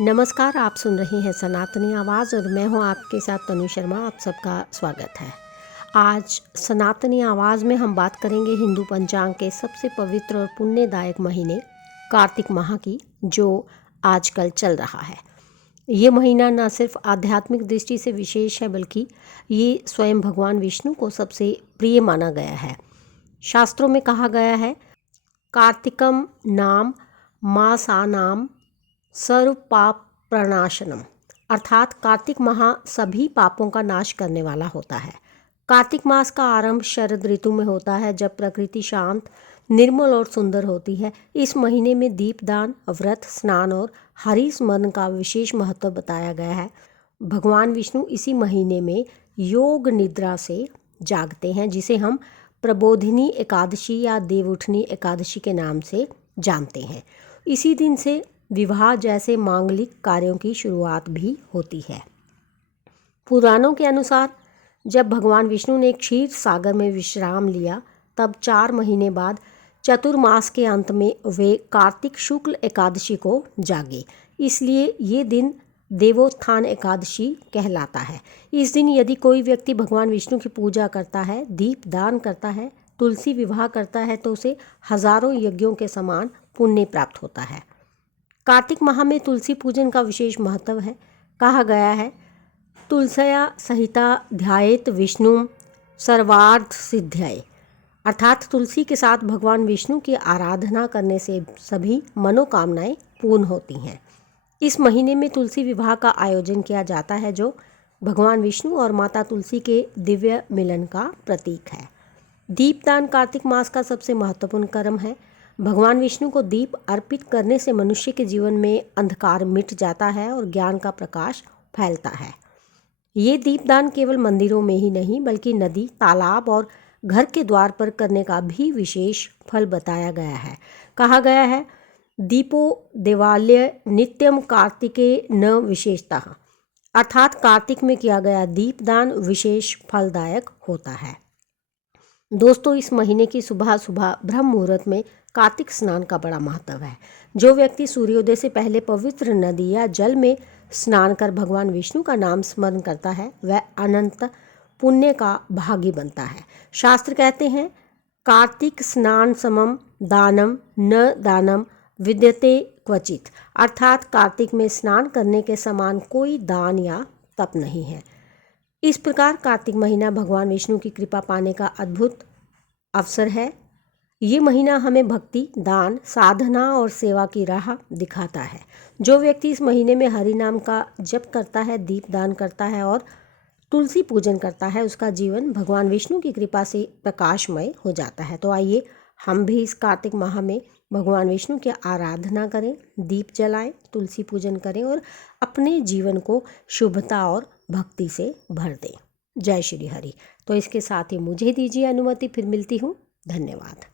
नमस्कार, आप सुन रहे हैं सनातनी आवाज़ और मैं हूं आपके साथ तनु शर्मा। आप सबका स्वागत है। आज सनातनी आवाज़ में हम बात करेंगे हिंदू पंचांग के सबसे पवित्र और पुण्यदायक महीने कार्तिक माह की, जो आजकल चल रहा है। ये महीना न सिर्फ आध्यात्मिक दृष्टि से विशेष है, बल्कि ये स्वयं भगवान विष्णु को सबसे प्रिय माना गया है। शास्त्रों में कहा गया है, कार्तिकम नाम मासानाम सर्व पाप प्रणाशनम, अर्थात कार्तिक माह सभी पापों का नाश करने वाला होता है। कार्तिक मास का आरंभ शरद ऋतु में होता है, जब प्रकृति शांत, निर्मल और सुंदर होती है। इस महीने में दीपदान, व्रत, स्नान और हरि स्मरण का विशेष महत्व बताया गया है। भगवान विष्णु इसी महीने में योग निद्रा से जागते हैं, जिसे हम प्रबोधिनी एकादशी या देवउठनी एकादशी के नाम से जानते हैं। इसी दिन से विवाह जैसे मांगलिक कार्यों की शुरुआत भी होती है। पुराणों के अनुसार जब भगवान विष्णु ने क्षीर सागर में विश्राम लिया, तब 4 महीने बाद चतुर्मास के अंत में वे कार्तिक शुक्ल एकादशी को जागे। इसलिए ये दिन देवोत्थान एकादशी कहलाता है। इस दिन यदि कोई व्यक्ति भगवान विष्णु की पूजा करता है, दीप दान करता है, तुलसी विवाह करता है, तो उसे हजारों यज्ञों के समान पुण्य प्राप्त होता है। कार्तिक माह में तुलसी पूजन का विशेष महत्व है। कहा गया है, तुलसया सहिता ध्यायेत विष्णु सर्वार्थ सिद्ध्यै, अर्थात तुलसी के साथ भगवान विष्णु की आराधना करने से सभी मनोकामनाएं पूर्ण होती हैं। इस महीने में तुलसी विवाह का आयोजन किया जाता है, जो भगवान विष्णु और माता तुलसी के दिव्य मिलन का प्रतीक है। दीपदान कार्तिक मास का सबसे महत्वपूर्ण कर्म है। भगवान विष्णु को दीप अर्पित करने से मनुष्य के जीवन में अंधकार मिट जाता है और ज्ञान का प्रकाश फैलता है। ये दीपदान केवल मंदिरों में ही नहीं, बल्कि नदी, तालाब और घर के द्वार पर करने का भी विशेष फल बताया गया है। कहा गया है, दीपो देवालय नित्यम कार्तिके न विशेषतः, अर्थात कार्तिक में किया गया दीपदान विशेष फलदायक होता है। दोस्तों, इस महीने की सुबह सुबह ब्रह्म मुहूर्त में कार्तिक स्नान का बड़ा महत्व है। जो व्यक्ति सूर्योदय से पहले पवित्र नदी या जल में स्नान कर भगवान विष्णु का नाम स्मरण करता है, वह अनंत पुण्य का भागी बनता है। शास्त्र कहते हैं, कार्तिक स्नान समम दानम न दानम विद्यते क्वचित, अर्थात कार्तिक में स्नान करने के समान कोई दान या तप नहीं है। इस प्रकार कार्तिक महीना भगवान विष्णु की कृपा पाने का अद्भुत अवसर है। ये महीना हमें भक्ति, दान, साधना और सेवा की राह दिखाता है। जो व्यक्ति इस महीने में हरि नाम का जप करता है, दीप दान करता है और तुलसी पूजन करता है, उसका जीवन भगवान विष्णु की कृपा से प्रकाशमय हो जाता है। तो आइए हम भी इस कार्तिक माह में भगवान विष्णु की आराधना करें, दीप जलाएं, तुलसी पूजन करें और अपने जीवन को शुभता और भक्ति से भर दें। जय श्री हरि। तो इसके साथ ही मुझे दीजिए अनुमति, फिर मिलती हूँ। धन्यवाद।